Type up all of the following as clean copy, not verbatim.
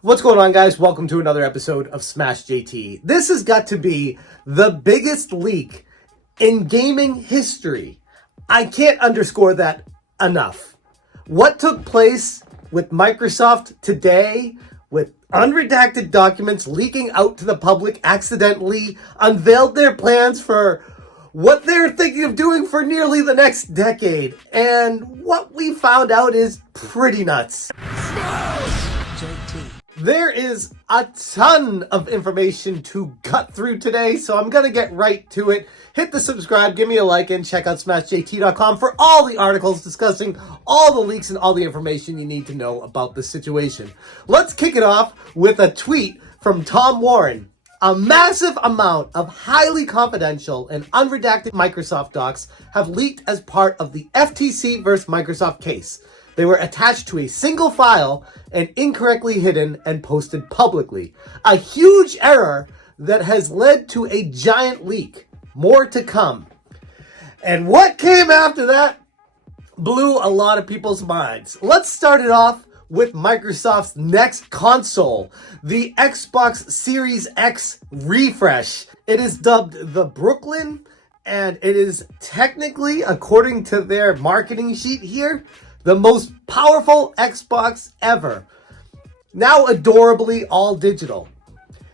What's going on, guys? Welcome to another episode of Smash JT. This has got to be the biggest leak in gaming history. I can't underscore that enough. What took place with Microsoft today, with unredacted documents leaking out to the public, accidentally unveiled their plans for what they're thinking of doing for nearly the next decade. And what we found out is pretty nuts. There is a ton of information to cut through today, so I'm going to get right to it. Hit the subscribe, give me a like, and check out SmashJT.com for all the articles discussing all the leaks and all the information you need to know about the situation. Let's kick it off with a tweet from Tom Warren. A massive amount of highly confidential and unredacted Microsoft docs have leaked as part of the FTC versus Microsoft case. They were attached to a single file and incorrectly hidden and posted publicly. A huge error that has led to a giant leak. More to come. And what came after that blew a lot of people's minds. Let's start it off with Microsoft's next console, the Xbox Series X refresh. It is dubbed the Brooklyn, and it is technically, according to their marketing sheet here, the most powerful Xbox ever. Now adorably all digital.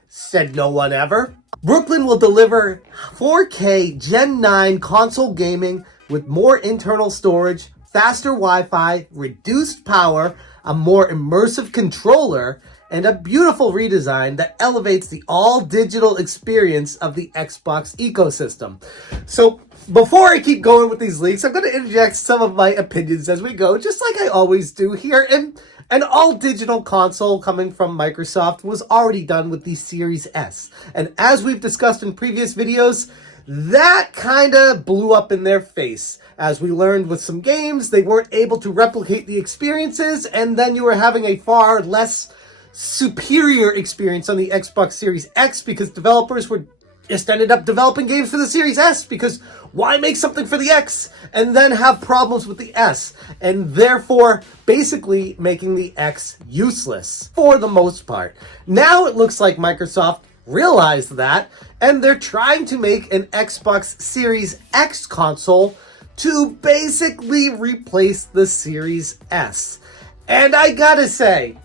Said no one ever. Brooklyn will deliver 4K Gen 9 console gaming with more internal storage, faster Wi-Fi, reduced power, a more immersive controller, and a beautiful redesign that elevates the all-digital experience of the Xbox ecosystem. So, before I keep going with these leaks, I'm going to interject some of my opinions as we go, just like I always do here. And an all-digital console coming from Microsoft was already done with the Series S. And as we've discussed in previous videos, that kind of blew up in their face. As we learned with some games, they weren't able to replicate the experiences, and then you were having a far less superior experience on the Xbox Series X because developers were just ended up developing games for the Series S, because why make something for the X and then have problems with the S, and therefore basically making the X useless for the most part. Now it looks like Microsoft realized that, and they're trying to make an Xbox Series X console to basically replace the Series S. And I gotta say,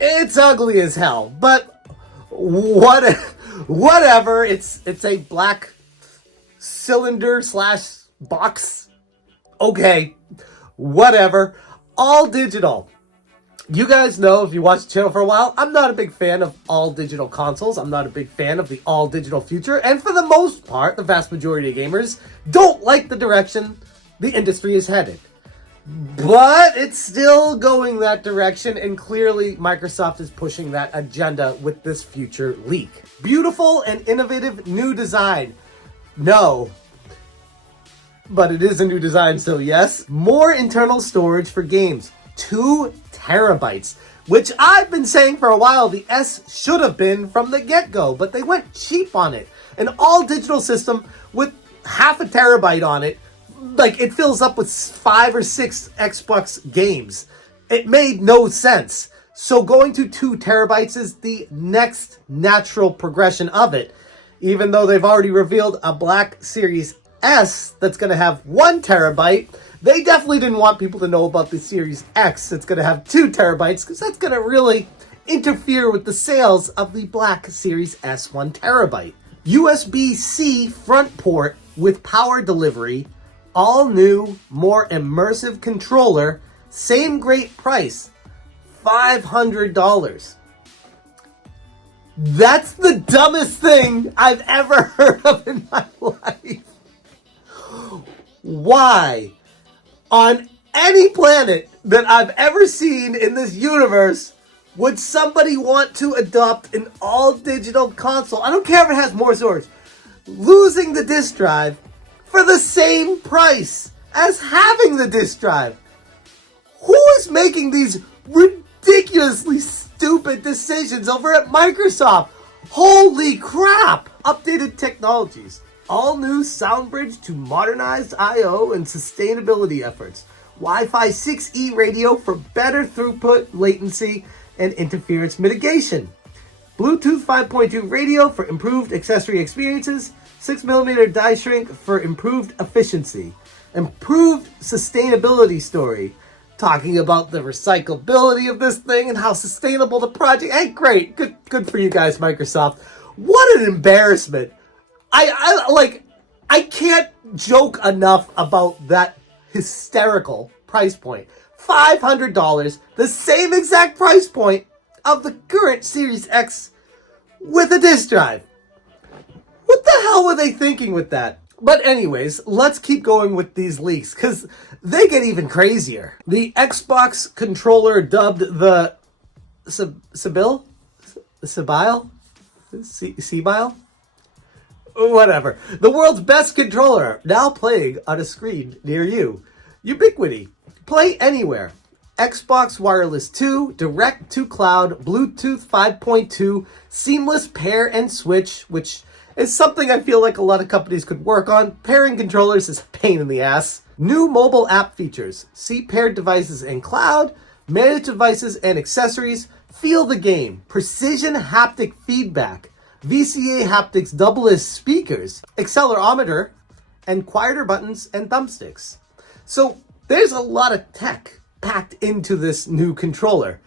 it's ugly as hell, but whatever. It's a black cylinder slash box. Okay, whatever. All digital. You guys know, if you watch the channel for a while, I'm not a big fan of all digital consoles. I'm not a big fan of the all digital future. And for the most part, the vast majority of gamers don't like the direction the industry is headed. But it's still going that direction, and clearly Microsoft is pushing that agenda with this future leak. Beautiful and innovative new design. No. But it is a new design, so yes. More internal storage for games. 2 terabytes. Which I've been saying for a while the S should have been from the get-go, but they went cheap on it. An all-digital system with half a terabyte on it, like, it fills up with 5 or 6 Xbox games. It made no sense. So going to 2 terabytes is the next natural progression of it. Even though they've already revealed a Black Series S that's going to have 1 terabyte, they definitely didn't want people to know about the Series X that's going to have 2 terabytes, because that's going to really interfere with the sales of the Black Series S 1 terabyte. USB-C front port with power delivery. All new, more immersive controller, same great price, $500. That's the dumbest thing I've ever heard of in my life. Why, on any planet that I've ever seen in this universe, would somebody want to adopt an all-digital console? I don't care if it has more storage. Losing the disk drive for the same price as having the disk drive. Who is making these ridiculously stupid decisions over at Microsoft? Holy crap! Updated technologies. All new sound bridge to modernized I/O and sustainability efforts. Wi-Fi 6E radio for better throughput, latency, and interference mitigation. Bluetooth 5.2 radio for improved accessory experiences. 6mm die shrink for improved efficiency. Improved sustainability story, talking about the recyclability of this thing and how sustainable the project. Hey, great, good for you guys, Microsoft. What an embarrassment! I can't joke enough about that hysterical price point. $500, the same exact price point of the current Series X with a disk drive. What the hell were they thinking with that? But anyways, let's keep going with these leaks, because they get even crazier. The Xbox controller dubbed the Sebile? Whatever. The world's best controller, now playing on a screen near you. Ubiquity. Play anywhere. Xbox Wireless 2, Direct to Cloud, Bluetooth 5.2, seamless pair and switch, which is something I feel like a lot of companies could work on. Pairing controllers is a pain in the ass. New mobile app features. See paired devices and cloud, manage devices and accessories, feel the game, precision haptic feedback, VCA haptics double as speakers, accelerometer, and quieter buttons and thumbsticks. So there's a lot of tech packed into this new controller.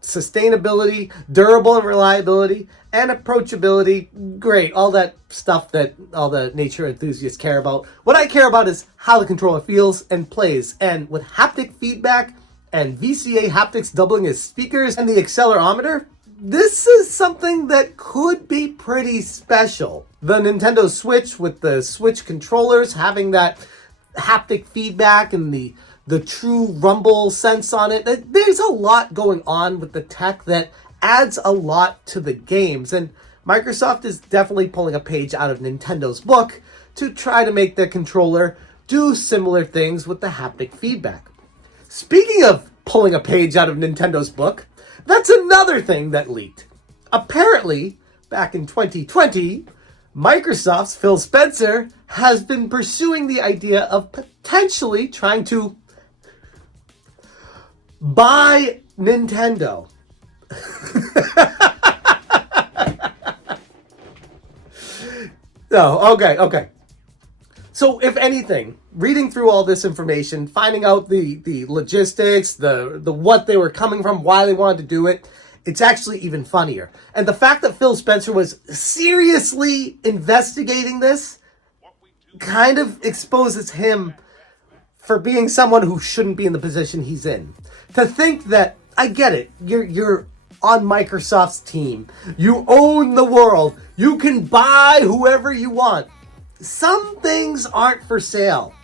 Sustainability, durable and reliability, and approachability. Great, all that stuff that all the nature enthusiasts care about. What I care about is how the controller feels and plays. And with haptic feedback and VCA haptics doubling as speakers and the accelerometer, this is something that could be pretty special. The Nintendo Switch with the Switch controllers having that haptic feedback and the true rumble sense on it. There's a lot going on with the tech that adds a lot to the games, and Microsoft is definitely pulling a page out of Nintendo's book to try to make their controller do similar things with the haptic feedback. Speaking of pulling a page out of Nintendo's book, that's another thing that leaked. Apparently, back in 2020, Microsoft's Phil Spencer has been pursuing the idea of potentially trying to buy Nintendo. No, okay. So if anything, reading through all this information, finding out the logistics, the what they were coming from, why they wanted to do it, it's actually even funnier. And the fact that Phil Spencer was seriously investigating this kind of exposes him for being someone who shouldn't be in the position he's in. To think that, I get it, you're on Microsoft's team. You own the world. You can buy whoever you want. Some things aren't for sale.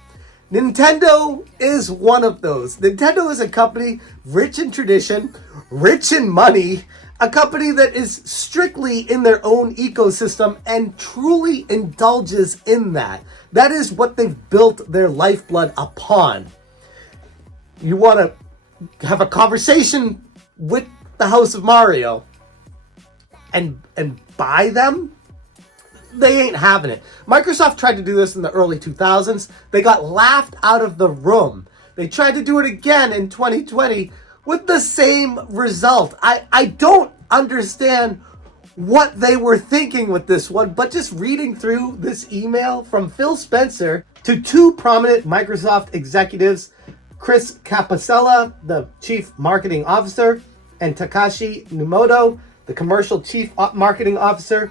Nintendo is one of those. Nintendo is a company rich in tradition, rich in money, a company that is strictly in their own ecosystem and truly indulges in that. That is what they've built their lifeblood upon. You want to have a conversation with the House of Mario and buy them? They ain't having it. Microsoft tried to do this in the early 2000s. They got laughed out of the room. They tried to do it again in 2020 with the same result. I don't understand what they were thinking with this one, but just reading through this email from Phil Spencer to two prominent Microsoft executives, Chris Capicella, the Chief Marketing Officer, and Takashi Numoto, the Commercial Chief Marketing Officer.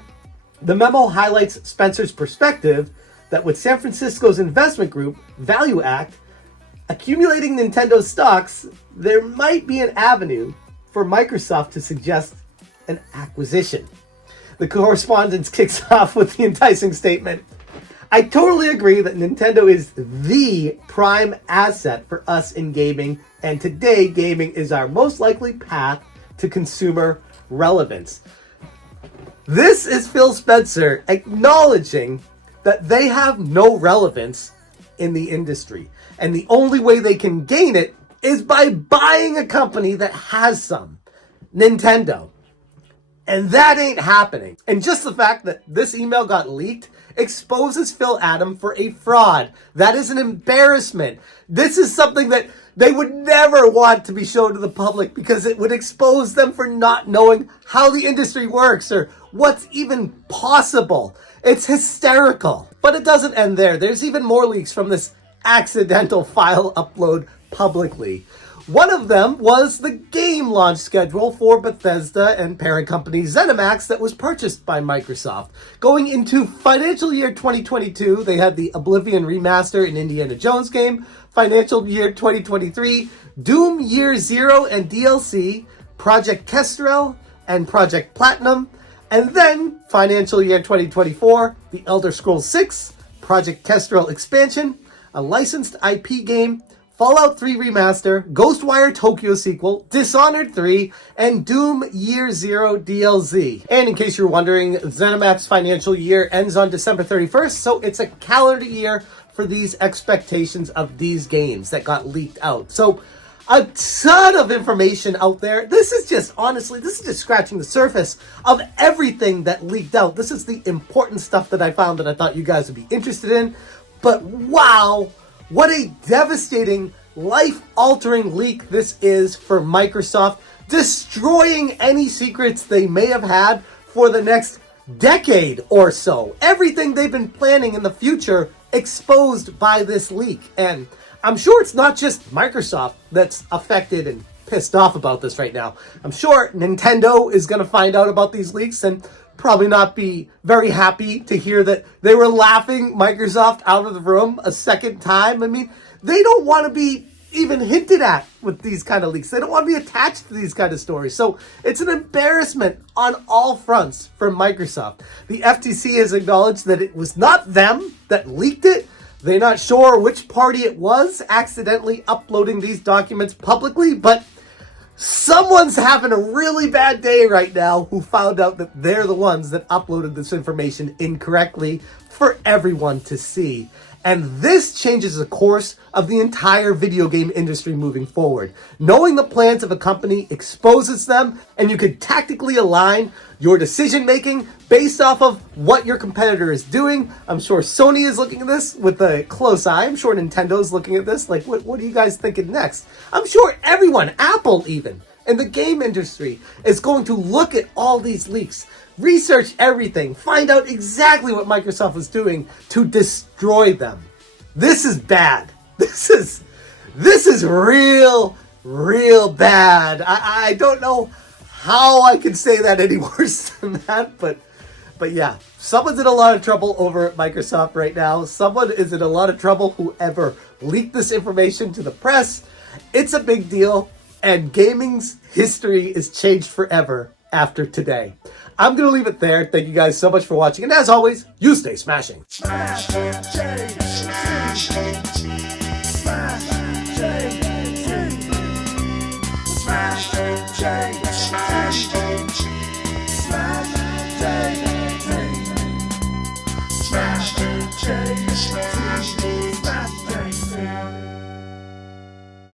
The memo highlights Spencer's perspective that with San Francisco's investment group, Value Act, accumulating Nintendo stocks, there might be an avenue for Microsoft to suggest an acquisition. The correspondence kicks off with the enticing statement, I totally agree that Nintendo is the prime asset for us in gaming, and today gaming is our most likely path to consumer relevance. This is Phil Spencer acknowledging that they have no relevance in the industry. And the only way they can gain it is by buying a company that has some. Nintendo. And that ain't happening. And just the fact that this email got leaked exposes Phil Adam for a fraud. That is an embarrassment. This is something that they would never want to be shown to the public because it would expose them for not knowing how the industry works or what's even possible. It's hysterical. But it doesn't end there. There's even more leaks from this accidental file upload publicly. One of them was the game launch schedule for Bethesda and parent company ZeniMax that was purchased by Microsoft. Going into financial year 2022, they had the Oblivion remaster in Indiana Jones game, financial year 2023, Doom Year Zero and DLC, Project Kestrel and Project Platinum, and then financial year 2024, the Elder Scrolls 6, Project Kestrel expansion, a licensed IP game, Fallout 3 Remaster, Ghostwire Tokyo sequel, Dishonored 3, and Doom Year Zero DLC. And in case you're wondering, ZeniMax financial year ends on December 31st, so it's a calendar year for these expectations of these games that got leaked out. So a ton of information out there. This is just scratching the surface of everything that leaked out. This is the important stuff that I found that I thought you guys would be interested in. But wow, what a devastating, life-altering leak this is for Microsoft, destroying any secrets they may have had for the next decade or so. Everything they've been planning in the future exposed by this leak. And I'm sure it's not just Microsoft that's affected and pissed off about this right now. I'm sure Nintendo is going to find out about these leaks and probably not be very happy to hear that they were laughing Microsoft out of the room a second time. I mean, they don't want to be even hinted at with these kind of leaks. They don't want to be attached to these kind of stories. So it's an embarrassment on all fronts for Microsoft. The FTC has acknowledged that it was not them that leaked it. They're not sure which party it was accidentally uploading these documents publicly, but someone's having a really bad day right now who found out that they're the ones that uploaded this information incorrectly for everyone to see. And this changes the course of the entire video game industry moving forward. Knowing the plans of a company exposes them, and you can tactically align your decision making based off of what your competitor is doing. I'm sure Sony is looking at this with a close eye. I'm sure Nintendo's looking at this like, what are you guys thinking next? I'm sure everyone, Apple even, in the game industry is going to look at all these leaks, research everything, find out exactly what Microsoft was doing to destroy them. This is bad. This is real bad. I don't know how I can say that any worse than that, but yeah, someone's in a lot of trouble over at Microsoft right now. Someone is in a lot of trouble, whoever leaked this information to the press. It's a big deal, and gaming's history is changed forever after today. I'm going to leave it there. Thank you guys so much for watching, and as always, you stay smashing. Smash J, smash J, smash J.